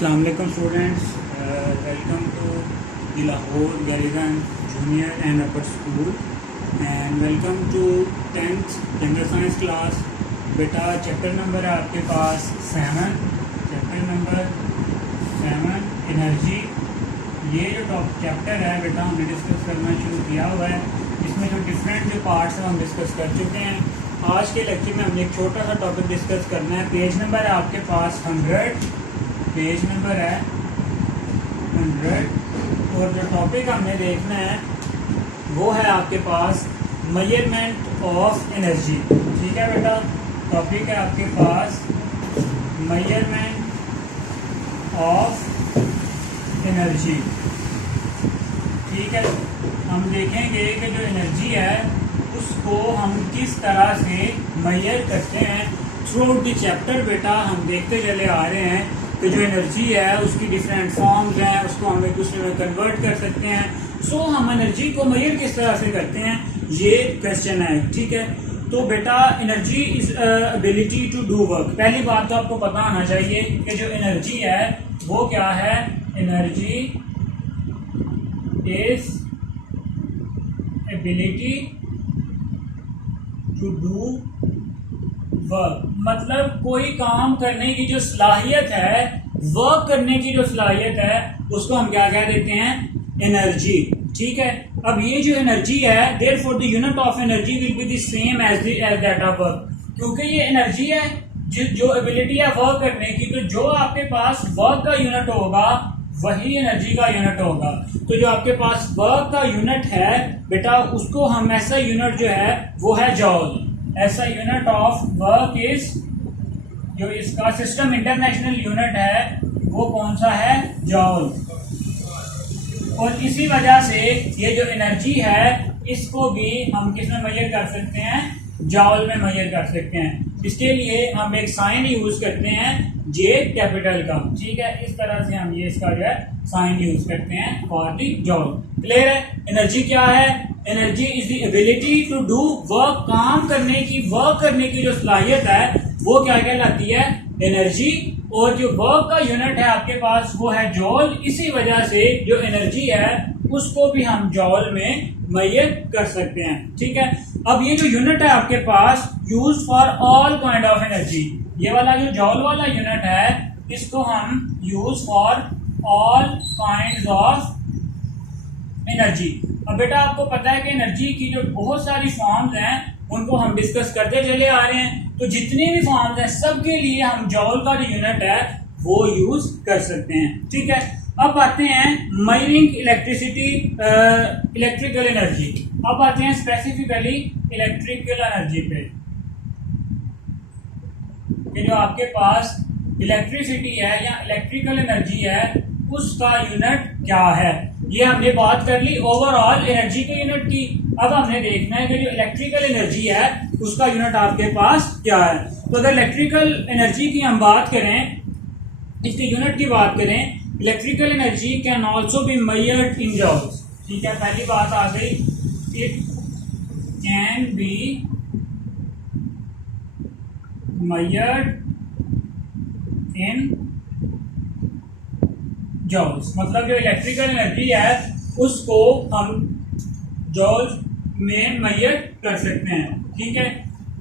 Assalamu alaikum students, welcome to the Lahore Garrigan Junior and Upper School and welcome to 10th General Science class। बेटा chapter number है आपके पास 7, chapter number 7 energy. ये जो top chapter है बेटा हमने discuss करना शुरू किया हुआ है। इसमें जो डिफरेंट जो पार्ट्स हैं हम डिस्कस कर चुके हैं। आज के लेक्चर में हमने एक छोटा सा टॉपिक डिस्कस करना है। पेज नंबर है आपके पास 100, पेज नंबर है 100 और जो टॉपिक हमने देखना है वो है आपके पास मेजरमेंट ऑफ एनर्जी। ठीक है बेटा, टॉपिक है आपके पास मेजरमेंट ऑफ एनर्जी। ठीक है, हम देखेंगे कि जो एनर्जी है उसको हम किस तरह से मेजर करते हैं। थ्रू आउट द चैप्टर बेटा हम देखते चले आ रहे हैं कि जो एनर्जी है उसकी डिफरेंट फॉर्म्स हैं, उसको हम एक दूसरे में कन्वर्ट कर सकते हैं। सो हम एनर्जी को मेजर किस तरह से करते हैं, ये क्वेश्चन है। ठीक है, तो बेटा energy is ability to do work. पहली बात तो आपको पता होना चाहिए कि जो एनर्जी है वो क्या है। Energy is ability to do work, मतलब कोई काम करने की जो सलाहियत है, वर्क करने की जो सलाहियत है उसको हम क्या कह देते हैं, एनर्जी। ठीक है, अब ये जो एनर्जी है therefore the unit of energy will be the same as that of work. क्योंकि ये एनर्जी है जो एबिलिटी है वर्क करने की, तो जो आपके पास वर्क का यूनिट होगा वही एनर्जी का यूनिट होगा। तो जो आपके पास वर्क का यूनिट है बेटा उसको हम ऐसा यूनिट जो है वो है जॉल। ऐसा यूनिट ऑफ वर्क इज, जो इसका सिस्टम इंटरनेशनल यूनिट है वो कौन सा है, जॉल। और इसी वजह से ये जो एनर्जी है इसको भी हम किस में मेजर कर सकते हैं, जॉल में मेजर कर सकते हैं। इसके लिए हम एक साइन यूज करते हैं जे कैपिटल का। ठीक है, इस तरह से हम ये इसका जो है साइन यूज करते हैं फॉर द जॉल। क्लियर है, एनर्जी क्या है, energy is the ability to do work, काम करने की, वर्क करने की जो सलाहियत है वो क्या कहलाती है, एनर्जी। और जो वर्क का यूनिट है आपके पास वो है जॉल। इसी वजह से जो एनर्जी है उसको भी हम जॉल में मेजर कर सकते हैं। ठीक है, अब ये जो यूनिट है आपके पास use for all kind of energy, ये वाला जो जॉल वाला यूनिट है इसको हम use for all kind of energy. अब बेटा आपको पता है कि एनर्जी की जो बहुत सारी फॉर्म्स हैं उनको हम डिस्कस करते चले आ रहे हैं। तो जितने भी फॉर्म्स हैं सबके लिए हम जॉल का जो यूनिट है वो यूज कर सकते हैं। ठीक है, अब आते हैं मेजरिंग इलेक्ट्रिसिटी, इलेक्ट्रिकल एनर्जी। अब आते हैं स्पेसिफिकली इलेक्ट्रिकल एनर्जी पे कि जो आपके पास इलेक्ट्रिसिटी है या इलेक्ट्रिकल एनर्जी है उसका यूनिट क्या है। ये हमने बात कर ली ओवरऑल एनर्जी के यूनिट की। अब हमने देखना है कि जो इलेक्ट्रिकल एनर्जी है उसका यूनिट आपके पास क्या है। तो अगर इलेक्ट्रिकल एनर्जी की हम बात करें, इसके यूनिट की बात करें, electrical energy can also be measured in joules. ठीक है, पहली बात आ गई, it can be measured in joules, मतलब जो इलेक्ट्रिकल एनर्जी है उसको हम जॉल्स में मेजर कर सकते हैं। ठीक है,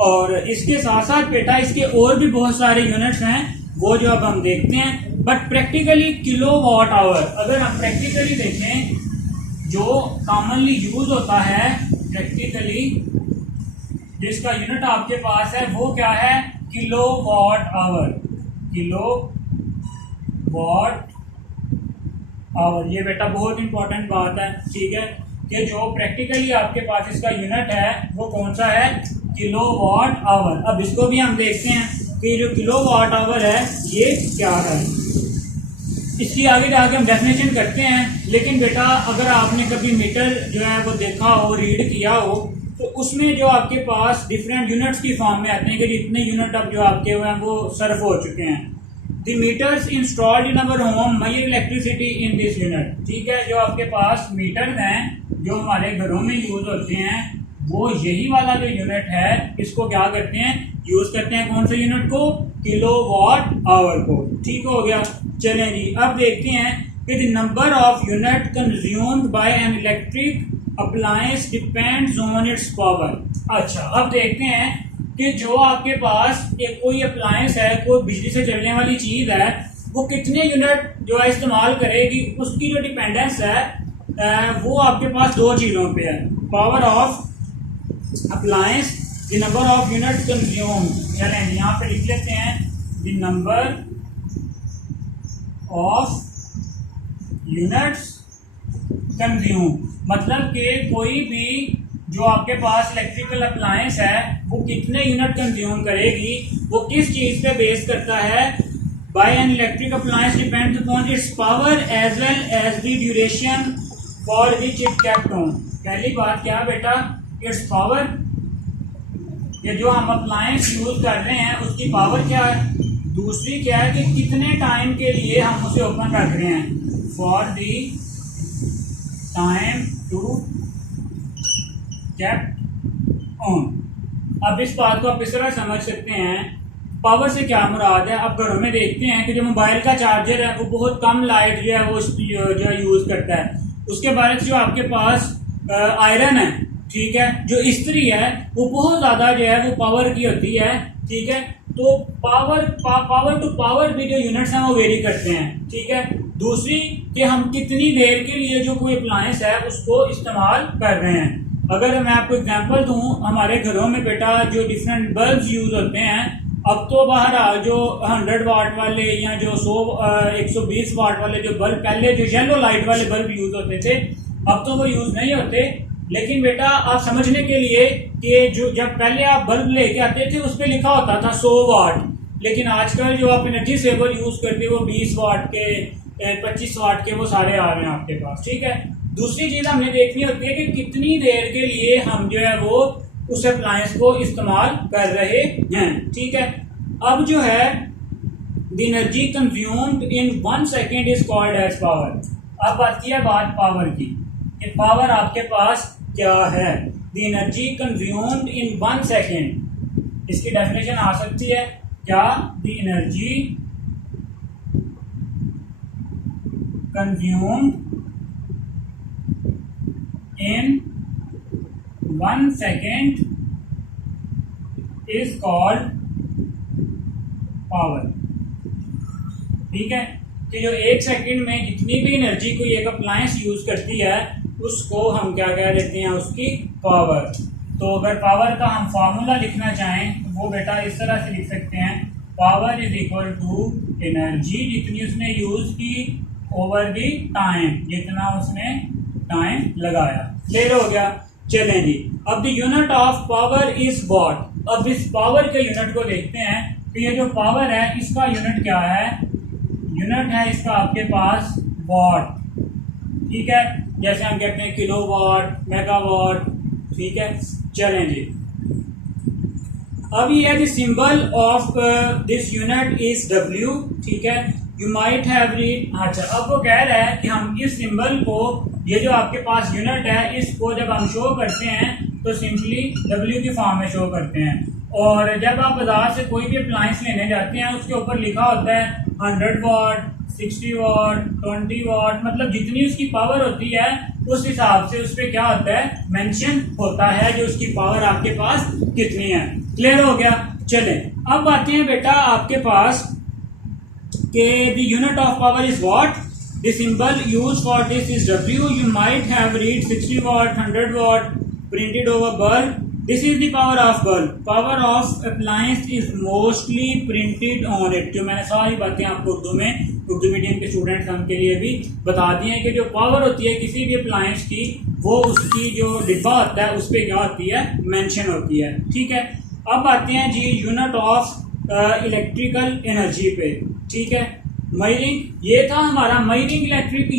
और इसके साथ साथ बेटा इसके और भी बहुत सारे यूनिट्स हैं वो जो अब हम देखते हैं। बट प्रैक्टिकली किलोवाट आवर, अगर हम प्रैक्टिकली देखें जो कॉमनली यूज होता है प्रैक्टिकली जिसका यूनिट आपके पास है वो क्या है, किलोवाट आवर। किलोवाट आवर, ये बेटा बहुत इंपॉर्टेंट बात है। ठीक है, कि जो प्रैक्टिकली आपके पास इसका यूनिट है वो कौन सा है, किलोवाट आवर। अब इसको भी हम देखते हैं कि जो किलोवाट आवर है ये क्या है। इसकी आगे जाके हम डेफिनेशन करते हैं। लेकिन बेटा अगर आपने कभी मीटर जो है वो देखा हो, रीड किया हो, तो उसमें जो आपके पास डिफरेंट यूनिट्स की फॉर्म में आते हैं कि जितने यूनिट अब जो आपके हुए हैं वो सर्व हो चुके हैं। The meters installed in our home measure electricity in this unit। ठीक है, जो आपके पास मीटर्स हैं जो हमारे घरों में यूज होते हैं वो यही वाला जो यूनिट है इसको क्या करते हैं, यूज करते हैं कौन से यूनिट को, किलोवाट आवर को। ठीक हो गया। चलें जी, अब देखते हैं कि the number of unit consumed by an electric appliance depends on it's power. अच्छा, अब देखते हैं कि जो आपके पास एक कोई अप्लायंस है, कोई बिजली से चलने वाली चीज है, वो कितने यूनिट जो है इस्तेमाल करेगी, उसकी जो डिपेंडेंस है वो आपके पास दो चीजों पे है। Power of appliance, the number of unit consume. चलें यहाँ पे लिख लेते हैं the number of units consume, मतलब कि कोई भी जो आपके पास इलेक्ट्रिकल अप्लायंस है वो कितने यूनिट कंज्यूम करेगी, वो किस चीज पे बेस करता है। By an electric appliance depends upon its power as well as the duration for which it kept on. पहली बात क्या बेटा, इट्स पावर, ये जो हम अप्लायंस यूज कर रहे हैं उसकी पावर क्या है। दूसरी क्या है कि कितने टाइम के लिए हम उसे ओपन रख रहे हैं, for the time to kept on. अब इस बात को आप इस तरह समझ सकते हैं, पावर से क्या मुराद है। अब घरों में देखते हैं कि जो मोबाइल का चार्जर है वो बहुत कम लाइट जो है वो जो यूज करता है। उसके बाद जो आपके पास आयरन है, ठीक है, जो इस्त्री है वो बहुत ज्यादा जो है वो पावर की होती है, ठीक है। तो पावर टू पावर भी जो यूनिट्स हैं वो वेरी करते हैं, ठीक है। दूसरी कि हम कितनी देर के लिए जो कोई अप्लायंस है उसको इस्तेमाल कर रहे हैं। अगर मैं आपको एग्जांपल दूं, हमारे घरों में बेटा जो डिफरेंट बल्ब यूज होते हैं, अब तो बाहर जो 100 वाट वाले या जो 120 वाट वाले जो बल्ब, पहले जो येलो लाइट वाले बल्ब यूज होते थे, अब तो वो यूज नहीं होते। लेकिन बेटा आप समझने के लिए कि जो जब पहले आप बल्ब लेके आते थे उस पर लिखा होता था 100 वाट, लेकिन आजकल जो आप एनर्जी सेवर यूज करते हो वो 20 वाट के 25 वाट के वो सारे आ रहे हैं आपके पास, ठीक है। दूसरी चीज हमने देखनी होती है कि कितनी देर के लिए हम जो है वो उस अप्लायंस को इस्तेमाल कर रहे हैं, ठीक है। अब जो है the energy consumed in 1 second is called as power. अब आती है बात पावर की कि पावर आपके पास क्या है। The energy consumed in 1 second, इसकी डेफिनेशन आ सकती है क्या, the energy consumed in 1 second is called power, ठीक है। कि जो 1 सेकंड में जितनी भी एनर्जी कोई एक अप्लायंस यूज करती है उसको हम क्या कह देते हैं, उसकी पावर। तो अगर पावर का हम फार्मूला लिखना चाहें तो वो बेटा इस तरह से लिख सकते हैं, power is equal to energy जितनी उसने यूज की ओवर द टाइम, जितना उसने टाइम लगाया। क्लियर हो गया। चलें जी, अब the unit of power is what. अब इस पावर के यूनिट को देखते हैं कि ये जो पावर है इसका यूनिट क्या है। यूनिट है इसका आपके पास वॉट, ठीक है, जैसे हम कहते हैं किलो वॉट, मेगावाट, ठीक है। चलें जी, अब ये the symbol of this unit is W, ठीक है। यू माइट हैव रीड, अच्छा अब वो कह रहा है कि हम इस सिंबल को, ये जो आपके पास यूनिट है, इसको जब हम शो करते हैं तो सिंपली डब्ल्यू की फॉर्म में शो करते हैं। और जब आप बाजार से कोई भी अप्लायंस लेने जाते हैं उसके ऊपर लिखा होता है 100 वाट, 60 वाट, 20 वाट, मतलब जितनी उसकी पावर होती है उस हिसाब से उस पर क्या होता है, मेंशन होता है जो उसकी पावर आपके पास कितनी है। क्लियर हो गया। चले अब आते हैं बेटा आपके पास के the unit of power is what, the symbol use for this is W. You might have read 60 watt, 100 watt printed over bulb. This is the power of bulb. Power of appliance is mostly printed on it. जो मैंने सारी बातें आपको Urdu medium के students हम के लिए भी बता दी है कि जो पावर होती है किसी भी अप्लायंस की, वो उसकी जो डिब्बा होता है उस पर क्या होती है, मेंशन होती है, ठीक है। अब आते हैं जी यूनिट ऑफ इलेक्ट्रिकल एनर्जी पे, ठीक है। मईरिंग, ये था हमारा मईरिंग इलेक्ट्रिक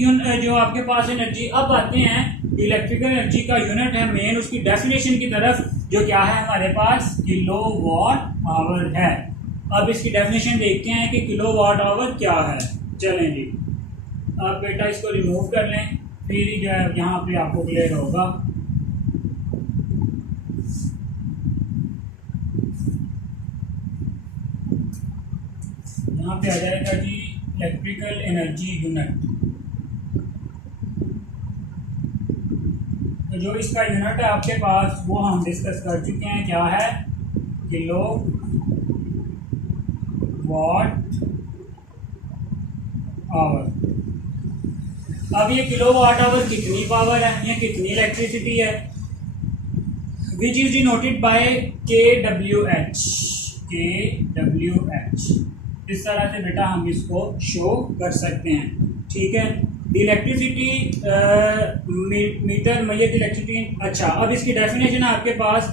जो आपके पास एनर्जी। अब आते हैं इलेक्ट्रिकल एनर्जी का यूनिट है मेन, उसकी डेफिनेशन की तरफ, जो क्या है हमारे पास, किलो वॉट आवर है। अब इसकी डेफिनेशन देखते हैं कि किलो वॉट आवर क्या है। चलें जी, अब बेटा इसको रिमूव कर लें, फिर जो है यहाँ पे आपको क्लियर होगा। यहाँ पे आ जाएगा जी इलेक्ट्रिकल एनर्जी यूनिट। तो जो इसका यूनिट है आपके पास वो हम डिस्कस कर चुके हैं, क्या है, किलो वाट आवर। अब ये किलो वाट आवर कितनी पावर है या कितनी इलेक्ट्रिसिटी है, which is denoted by kWh। इस तरह से बेटा हम इसको शो कर सकते हैं, ठीक है। इलेक्ट्रिसिटी मीटर मैयर की इलेक्ट्रिसिटी। अच्छा, अब इसकी डेफिनेशन है आपके पास,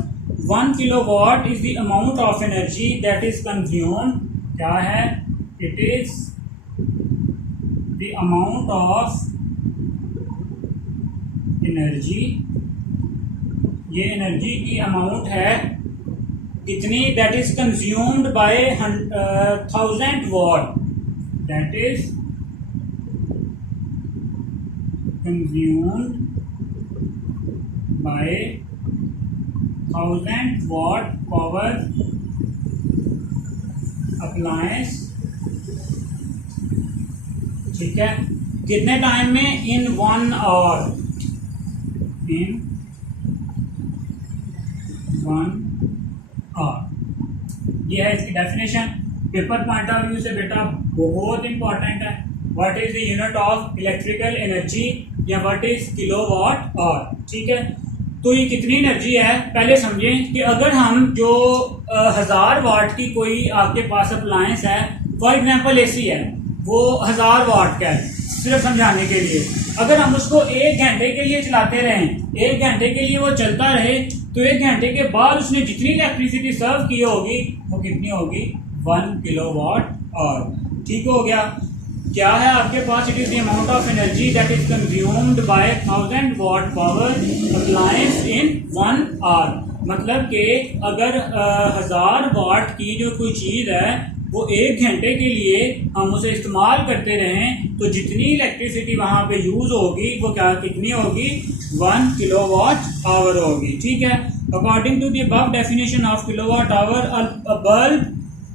1 kilowatt is the amount of energy that is consumed. क्या है, it is the amount of energy, ये एनर्जी की अमाउंट है कितनी, that is consumed by 1000 watt, that is consumed by 1000 watt power appliance, ठीक है। कितने टाइम में, इन 1 आवर, इन 1 आवर। ये है इसकी definition. Paper point of view से बेटा बहुत इंपॉर्टेंट है। What is the unit of electrical energy या व्हाट इज किलोवाट आवर, ठीक है। तो ये कितनी एनर्जी है पहले समझें कि अगर हम जो 1000 वाट की कोई आपके पास अप्लायंस है, फॉर एग्जांपल एसी है, वो 1000 वाट का है, सिर्फ समझाने के लिए, अगर हम उसको 1 घंटे के लिए चलाते रहें, 1 घंटे के लिए वो चलता रहे, तो 1 घंटे के बाद उसने जितनी इलेक्ट्रिसिटी सर्व की होगी वो कितनी होगी, 1 किलोवाट आवर, ठीक हो गया। क्या है आपके पास, it is the amount of energy that is consumed by 1000 watt power appliance in 1 hour. मतलब कि अगर 1000 वाट की जो कोई चीज है वो 1 घंटे के लिए हम उसे इस्तेमाल करते रहें, तो जितनी इलेक्ट्रिसिटी वहां पे यूज होगी वो क्या कितनी होगी, 1 किलोवाट आवर होगी, ठीक है। According to the above definition of kilowatt hour, a bulb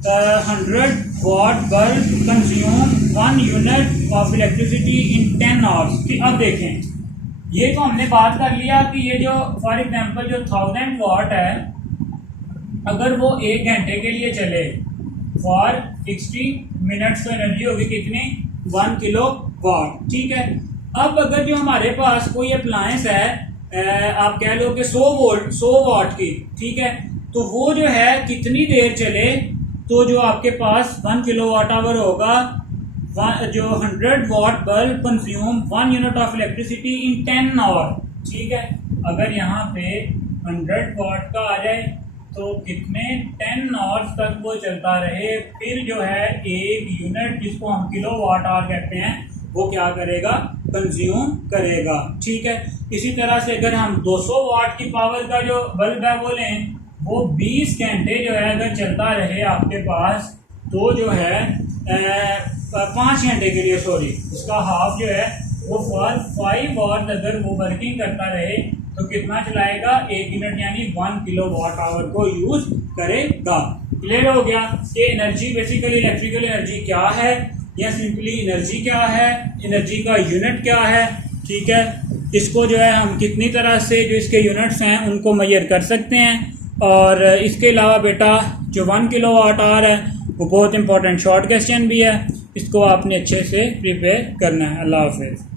100 watt bulb consume 1 unit of electricity in 10 hours. अब देखें, ये तो हमने बात कर लिया कि ये जो फॉर एग्जांपल जो 1000 वाट है, अगर वो 1 घंटे के लिए चले फॉर 60 मिनट्स, तो एनर्जी होगी कितनी, 1 किलो वाट, ठीक है। अब अगर जो हमारे पास कोई अप्लायंस है, आप कह लो कि 100 वाट की, ठीक है, तो वो जो है कितनी देर चले, तो जो आपके पास 1 किलोवाट आवर होगा, जो 100 watt bulb consume 1 unit of electricity in 10 hour, ठीक है। अगर यहाँ पे 100 वाट का आ जाए तो कितने, 10 आवर्स तक वो चलता रहे, फिर जो है 1 यूनिट जिसको हम किलोवाट आवर कहते हैं वो क्या करेगा, कंज्यूम करेगा, ठीक है। इसी तरह से अगर हम 200 वाट की पावर का जो बल्ब है वो लें, वो 20 घंटे जो है अगर चलता रहे आपके पास, तो जो है 5 घंटे के लिए, सॉरी, उसका हाफ जो है वो फॉर 5 आवर्स अगर वो वर्किंग करता रहे, तो कितना चलाएगा, 1 यूनिट यानी 1 किलोवाट आवर को यूज करेगा। क्लियर हो गया कि एनर्जी बेसिकली इलेक्ट्रिकल एनर्जी क्या है, या सिंपली एनर्जी क्या है, एनर्जी का यूनिट क्या है, ठीक है। इसको जो है हम कितनी तरह से जो इसके यूनिट्स हैं उनको मेजर कर सकते हैं। और इसके अलावा बेटा जो 1 किलोवाट आवर है वो बहुत इंपॉर्टेंट शॉर्ट क्वेश्चन भी है, इसको आपने अच्छे से प्रिपेयर करना है। अल्लाह हाफिज़।